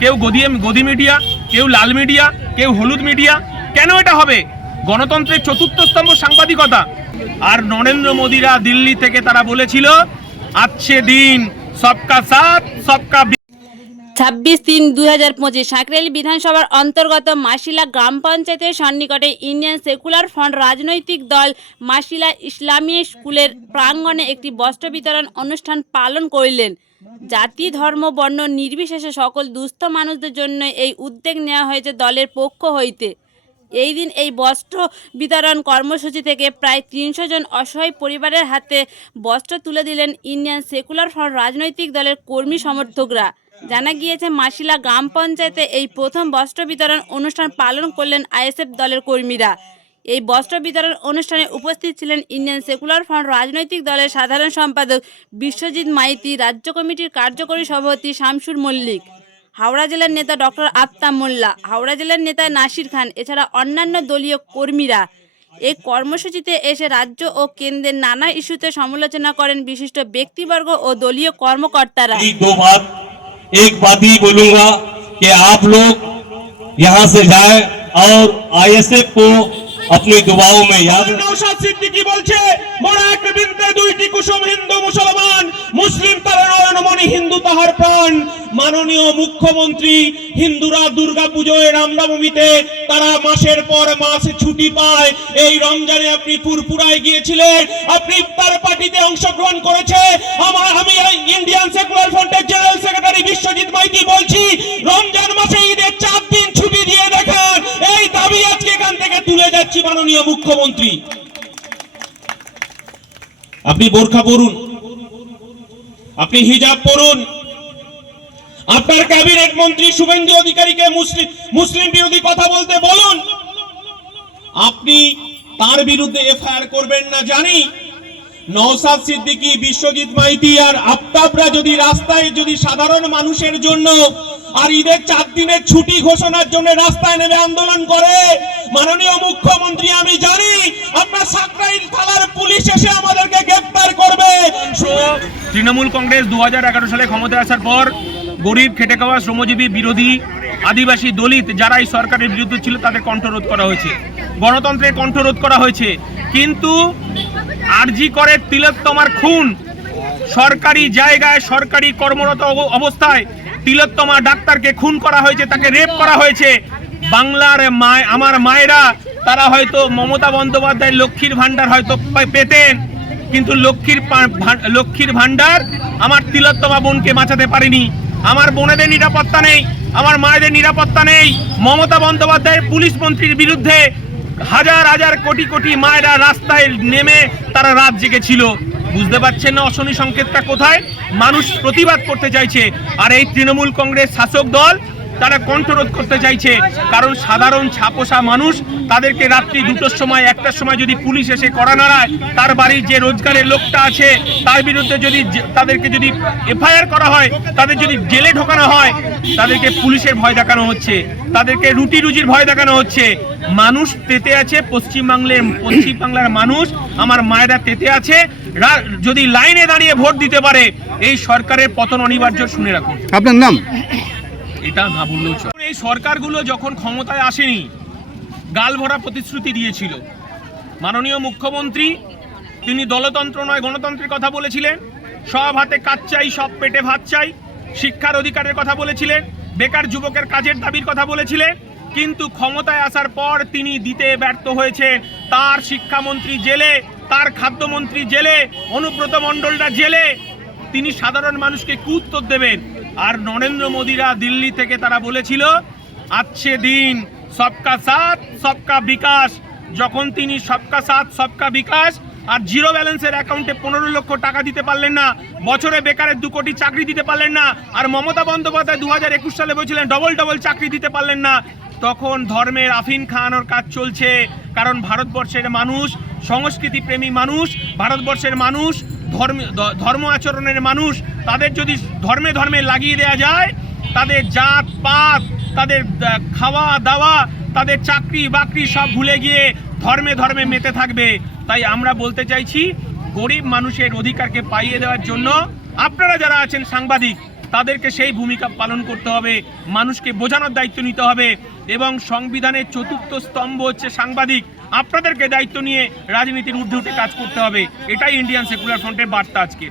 কেউ গদি মিডিয়া, কেউ লাল মিডিয়া, কেউ হলুদ মিডিয়া। কেন এটা হবে? গণতন্ত্রের চতুর্থ স্তম্ভ সাংবাদিকতা। আর নরেন্দ্র মোদীরা দিল্লি থেকে তারা বলেছিল আজকে দিন সবকা সাথ সবকা। 26/3/2025 সাঁকরাইল বিধানসভার অন্তর্গত মাসিলা গ্রাম পঞ্চায়েতের সন্নিকটে ইন্ডিয়ান সেকুলার ফ্রন্ট রাজনৈতিক দল মাসিলা ইসলামী স্কুলের প্রাঙ্গণে একটি বস্ত্র বিতরণ অনুষ্ঠান পালন করিলেন। জাতি, ধর্ম, বর্ণ নির্বিশেষে সকল দুস্থ মানুষদের জন্য এই উদ্যোগ নেওয়া হয়েছে দলের পক্ষ হইতে। এই দিন এই বস্ত্র বিতরণ কর্মসূচি থেকে প্রায় 300 জন অসহায় পরিবারের হাতে বস্ত্র তুলে দিলেন ইন্ডিয়ান সেকুলার ফ্রন্ট রাজনৈতিক দলের কর্মী সমর্থকরা। জানা গিয়েছে মাসিলা গ্রাম পঞ্চায়েতে এই প্রথম বস্ত্র বিতরণ অনুষ্ঠান পালন করলেন আইএসএফ দলের কর্মীরা। এই বস্ত্র বিতরণ অনুষ্ঠানে উপস্থিত ছিলেন ইন্ডিয়ান সেকুলার ফ্রন্ট রাজনৈতিক দলের সাধারণ সম্পাদক বিশ্বজিৎ মাইতি, রাজ্য কমিটির কার্যকরী সভাপতি শামসুর মল্লিক, হাওড়া জেলার নেতা ডক্টর আফতাব মোল্লা, হাওড়া জেলার নেতা নাসির খান, এছাড়া অন্যান্য দলীয় কর্মীরা। এই কর্মসূচিতে এসে রাজ্য ও কেন্দ্রের নানা ইস্যুতে সমালোচনা করেন বিশিষ্ট ব্যক্তিবর্গ ও দলীয় কর্মকর্তারা। एक बात ही बोलूंगा कि आप लोग यहां से जाए और आईएसएफ को अपनी दुआओं में याद। नौशाद सिद्दीकी বলছে মোরা এক বৃন্দে দুইটি কুসুম, হিন্দু মুসলমান, মুসলিম তার নয়নমণি, হিন্দু তাহার প্রাণ। মাননীয় মুখ্যমন্ত্রী, হিন্দুরা দুর্গা পুজোয় রামনবমীতে তারা মাসের পর মাস ছুটি পায়। এই রমজানে আপনি পুরপুরায় গিয়েছিলেন, আপনি ইফতার পার্টিতে অংশগ্রহণ করেছে। আমি ইন্ডিয়ান সেকুলার ফ্রন্টের জেনারেল সেক্রেটারি বিশ্বজিৎ মাইতি বলছি, রমজান মাসে ঈদের 4 দিন ছুটি দিয়ে দেখেন। এই দাবি আজকে এখান থেকে তুলে যাচ্ছি মাননীয় মুখ্যমন্ত্রী। আপনি বোরখা পরুন, আপনি হিজাব পরুন, আপনার ক্যাবিনেট মন্ত্রী শুভেন্দু অধিকারীকে মুসলিম বিরোধী কথা বলতে বলুন। আপনি তার বিরুদ্ধে এফআইআর করবেন না জানি। নওশাদ সিদ্দিকী, বিশ্বজিৎ মাইতি আর আফতাবরা যদি রাস্তায় যদি সাধারণ মানুষের জন্য আর ঈদের 4 দিনের ছুটি ঘোষণার জন্য রাস্তায় নেমে আন্দোলন করে, মাননীয় মুখ্যমন্ত্রী আমি জানি আপনার সাঁকরাইল থানার পুলিশ এসে আমাদেরকে গ্রেফতার করবে। তৃণমূল কংগ্রেস 2011 সালে ক্ষমতায় আসার পর গরিব, খেটে খাওয়া, শ্রমজীবী, বিরোধী, আদিবাসী, দলিত যারা এই সরকারের বিরুদ্ধে ছিল তাদের কণ্ঠরোধ করা হয়েছে, গণতন্ত্রের কণ্ঠরোধ করা হয়েছে। কিন্তু আরজি করে তিলোত্তমার খুন, সরকারি জায়গায় সরকারি কর্মরত অবস্থায় তিলোত্তমা ডাক্তারকে খুন করা হয়েছে, তাকে রেপ করা হয়েছে। বাংলার আমার মায়েরা তারা হয়তো মমতা বন্দ্যোপাধ্যায়ের লক্ষ্মীর ভান্ডার হয়তো পেতেন, কিন্তু লক্ষ্মীর ভান্ডার আমার তিলোত্তমা বোনকে বাঁচাতে পারেনি। আমার বোনেদের নিরাপত্তা নেই, আমার মায়েদের নিরাপত্তা নেই। মমতা বন্দ্যোপাধ্যায়ের পুলিশ মন্ত্রীর বিরুদ্ধে হাজার হাজার কোটি কোটি মায়েরা রাস্তায় নেমে তারা রাত জেগেছিল। বুঝতে পারছেন না অশনি সংকেতটা কোথায়? মানুষ প্রতিবাদ করতে চাইছে, আর এই তৃণমূল কংগ্রেস শাসক দল তারা কণ্ঠরোধ করতে চাইছে। কারণ সাধারণ ছাপোষা মানুষ, তাদেরকে রাত্রি 2টোর সময় 1টার সময় যদি পুলিশ এসে কড়া নাড়ায়, তার বাড়ির যে রোজগারের লোকটা আছে তার বিরুদ্ধে যদি তাদেরকে যদি এফআইআর করা হয়, তাদের যদি জেলে ঢোকানো হয়, তাদেরকে পুলিশের ভয় দেখানো হচ্ছে, তাদেরকে রুটি রুজির ভয় দেখানো হচ্ছে। মানুষ তেতে আছে, পশ্চিমবাংলার মানুষ, আমার মায়েরা তেতে আছে। যদি লাইনে দাঁড়িয়ে ভোট দিতে পারে, এই সরকারের পতন অনিবার্য। শুনে রাখুন। আপনার নাম? এটা না বললেও চলে। এই সরকারগুলো যখন ক্ষমতায় আসেনি, গাল ভরা প্রতিশ্রুতি দিয়েছিল। মাননীয় মুখ্যমন্ত্রী তিনি দলতন্ত্র নয় গণতন্ত্রের কথা বলেছিলেন, সব হাতে কাজ চাই, সব পেটে ভাত চাই, শিক্ষার অধিকারের কথা বলেছিলেন, বেকার যুবকের কাজের দাবির কথা বলেছিলেন। কিন্তু ক্ষমতায় আসার পর তিনি দিতে ব্যর্থ হয়েছে। তার শিক্ষামন্ত্রী জেলে, তার খাদ্যমন্ত্রী জেলে, অনুব্রত মণ্ডলরা জেলে। তিনি সাধারণ মানুষকে কি উত্তর দেবেন? আর নরেন্দ্র মোদীরা দিল্লি থেকে তারা বলেছিল আজকে দিন সবকা সাথ সবকা বিকাশ। যখন তিনি সবকা সাথ সবকা বিকাশ আর জিরো ব্যালেন্সের অ্যাকাউন্টে 15 লক্ষ টাকা দিতে পারলেন না, বছরে বেকারের 2 কোটি চাকরি দিতে পারলেন না, আর মমতা বন্দ্যোপাধ্যায় 2021 সালে বলেছিলেন ডবল চাকরি দিতে পারলেন না, তখন ধর্মের আফিন খাওয়ানোর কাজ চলছে। কারণ ভারতবর্ষের মানুষ সংস্কৃতি প্রেমী মানুষ, ভারতবর্ষের মানুষ ধর্ম আচরণের মানুষ। তাদের যদি ধর্মে লাগিয়ে দেওয়া যায়, তাদের জাত পাত, তাদের খাওয়া দাওয়া, তাদের চাকরি বাকরি সব ভুলে গিয়ে ধর্মে মেতে থাকবে। তাই আমরা বলতে চাইছি, গরিব মানুষের অধিকারকে পাইয়ে দেওয়ার জন্য আপনারা যারা আছেন সাংবাদিক, তাদেরকে সেই ভূমিকা পালন করতে হবে, মানুষকে বোঝানোর দায়িত্ব নিতে হবে এবং সংবিধানের চতুর্থ স্তম্ভ হচ্ছে সাংবাদিক। আপনাদেরকে দায়িত্ব নিয়ে রাজনীতির ঊর্ধ্বে উঠে কাজ করতে হবে। এটাই ইন্ডিয়ান সেকুলার ফ্রন্টের বার্তা আজকে।